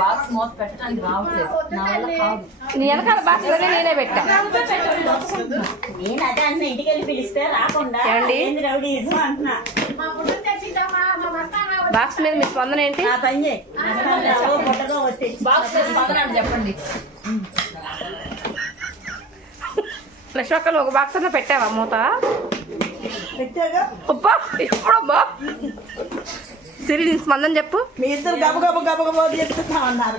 Box మూత పెట్టడానికి రావట్లేదు, నా వల్ల కాదు. నీ వెనకాల బాక్స్ లోనే నేనే పెట్టా. నేను అదే అన్న ఇంటికి వెళ్ళి పిలిస్తే రాకుండా అంటున్నా. బాక్స్ మీద మీ స్పందన ఏంటి? పని చేయి బాక్స్ స్పందన అని చెప్పండి. లక్ష్మక్కలు ఒక బాక్స్ అన్న పెట్టావా మూత? పెట్టాగా. అబ్బా ఎప్పుడమ్మా సిరి నీ స్పందన చెప్పు. మీ ఇద్దరు గబగబ చెప్తున్నామన్నారు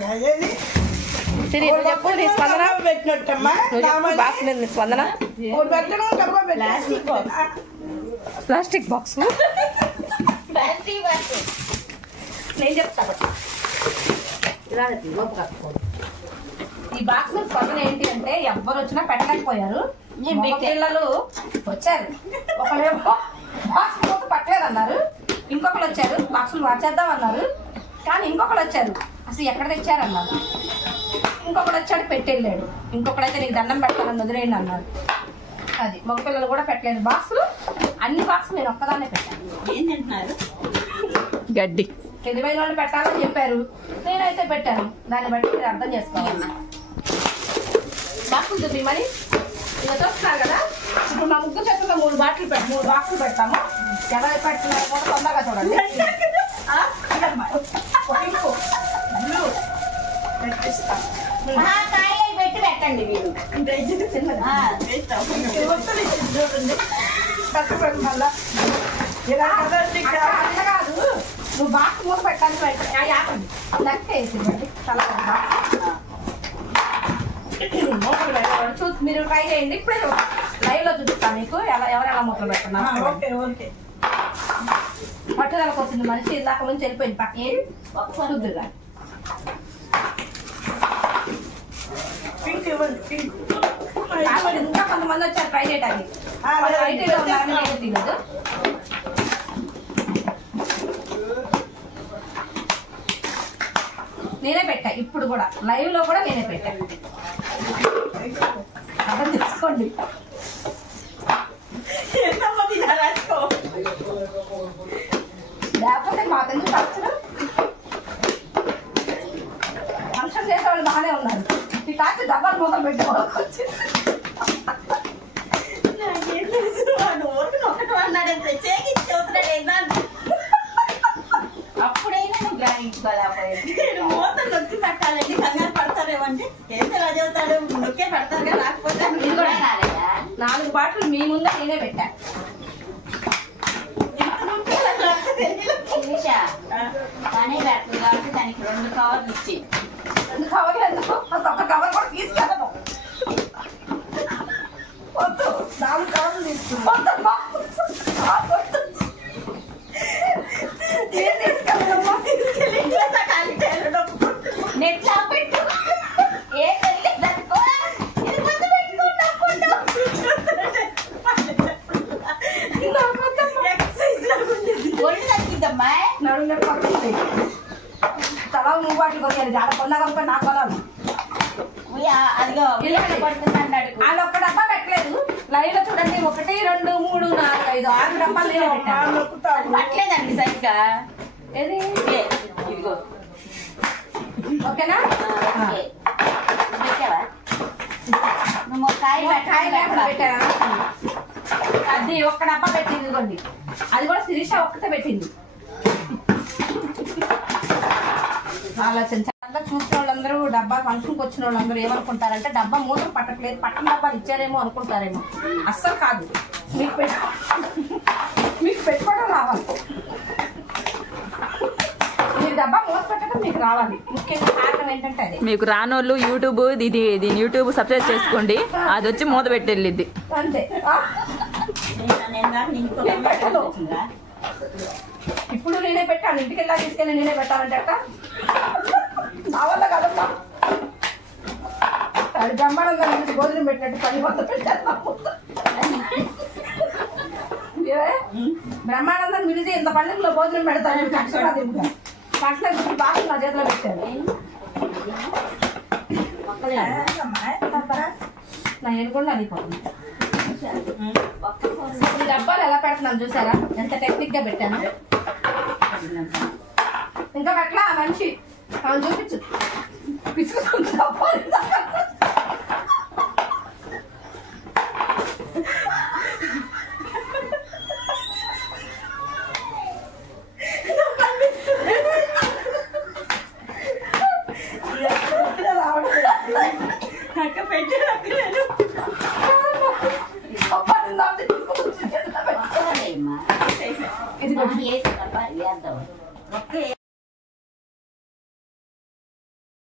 సిరి చెప్పు నీ స్పందన. పెట్టినట్టమ్మా బాక్స్ మీద నీ స్పందన. ప్లాస్టిక్ బాక్స్ నేను చెప్తాను. ఈ బాక్స్ స్పందన ఏంటి అంటే ఎవ్వరు వచ్చినా పెట్టలేకపోయారు. పిల్లలు వచ్చారు, ఒకళ్ళేమో బాక్స్ మూత పట్టలేదన్నారు, ఇంకొకరు వచ్చారు బాక్సులు మార్చేద్దాం అన్నారు, కానీ ఇంకొకరు వచ్చారు అసలు ఎక్కడ తెచ్చారన్నారు, ఇంకొకడు వచ్చాడు పెట్టెళ్ళాడు, ఇంకొకడైతే నీకు దండం పెట్టాలని వదిలేయండి అన్నారు. అది మగపిల్లలు కూడా పెట్టలేదు బాక్సులు. అన్ని బాక్సులు నేను ఒక్కదాన్నే పెట్టాను. ఏం తింటున్నారు? గడ్డి. తెలివైన వాళ్ళు పెట్టాలని చెప్పారు, నేనైతే పెట్టాను. దాన్ని బట్టి మీరు అర్థం చేసుకోవాలి. బాక్సులు చూపి మరి ఇలా చూస్తున్నారు కదా. ఇప్పుడు మా ముగ్గురు చేతుల్లో 3 బాక్సులు పెడతాము. ఎవరు పెడుతున్నారు కూడా తొందరగా చూడండి. పెట్టి పెట్టండి మీరు. కాదు, నువ్వు బాక్స్ మూత పెట్టాలి. ఆపండి లెక్కేసి తల మీరు ట్రై చేయండి. ఇప్పుడే లైవ్ లో చూపిస్తాను మీకు ఎవరెలా మూతలు పెడుతున్నారు. పట్టుదలకు వచ్చింది మనిషి ఇందాక నుంచి వెళ్ళిపోయింది పక్కన చూద్దుగా. ఇంకా కొంతమంది వచ్చారు ట్రై చేయడానికి. తెలియదు. నేనే పెట్టా, ఇప్పుడు కూడా లైవ్ లో కూడా నేనే పెట్టా. అర్థం తీసుకోండి. లేకపోతే మా తెలుసు ఖర్చులు ఫంక్షన్ చేసే వాళ్ళు బాగానే ఉన్నారు. ఈ కాకి డబ్బాలు మూతలు పెట్టుకోవడానికి వచ్చి అప్పుడైనా నువ్వు గ్రహించుకోలేకపోయాడు. మూతలు నొక్కి పెట్టాలండి, కంగారు పడతారేమంటే ఎంత ఎలా చదువుతాడు నొక్కే పెడతారు కదా. రాకపోతే 4 బాటలు మీ ముందే నేనే పెట్టా. కానీ పెట్టదు కాబట్టి దానికి 2 కవర్లు ఇచ్చి 2 కవర్లు ఎందుకు? ఒక కవర్ కూడా తీసుకెళ్ళను. వద్దు, 4 కవర్లు తీసుకున్నా. నెట్లో పెట్టు. ఏ తల్లి దట్టుకో ఒళ్ళు తగ్గిద్దమ్మా. నడుము పడుతుంది. తల 3 బాటలు కొనియాలి. జాడ కొన్నాక నాకు కొనాలి. అదిగో పడుతుంది అన్నాడు. వాళ్ళు ఒక్క డబ్బా పెట్టలేదు. లైవ్ లో చూడండి 1 2 3 4 5 6 డబ్బాలు పట్టలేదండి సరిగ్గా. ఏది ఇదిగో ఓకేనా? పెట్టావా నువ్వు? కాయ పెట్టారా? అది 1 డబ్బా పెట్టింది ఇదిగోండి. అది కూడా శిరీష ఒక్కటే పెట్టింది. ఆలోచించాలి. చూసిన వాళ్ళందరూ డబ్బా ఫంక్షన్కి వచ్చిన వాళ్ళందరూ ఏమనుకుంటారంటే డబ్బా మూతలు పట్టట్లేదు, పట్టణ డబ్బాలు ఇచ్చారేమో అనుకుంటారేమో. అస్సలు కాదు. మీకు పెట్టుకోవడం రావాలి. మీరు డబ్బా మూత పెట్టడం మీకు రావాలి. ముఖ్యంగా కారణం ఏంటంటే అదే. మీకు రానోళ్ళు యూట్యూబ్ దీని యూట్యూబ్ సబ్స్క్రైబ్ చేసుకోండి. అది వచ్చి మూత పెట్టెళ్ళిద్ది అంతే. ఇప్పుడు నేనే పెట్టాను. ఇంటికి వెళ్ళా తీసుకెళ్ళి నేనే పెట్టాలంటే అక్క నా వల్ల కదమ్మా. అది బ్రహ్మాండంగా నుంచి భోజనం పెట్టినట్టు పని మొత్తం పెట్టాను. బ్రహ్మానందం పిలిచి ఇంత పల్లెల్లో భోజనం పెడతాను. కక్షగా తింటా కక్ష బాగా నా చేతిలో పెట్టాను. నా ఎనుకుండా అనిపోతుంది. ఈ డబ్బాలు ఎలా పెడుతున్నాను చూసారా? ఎంత టెక్నిక్ గా పెట్టాను. ఇంకా అట్లా మనిషి చూపించు పిసుకుతుంది అక్క పెట్టాను ఇది వేసి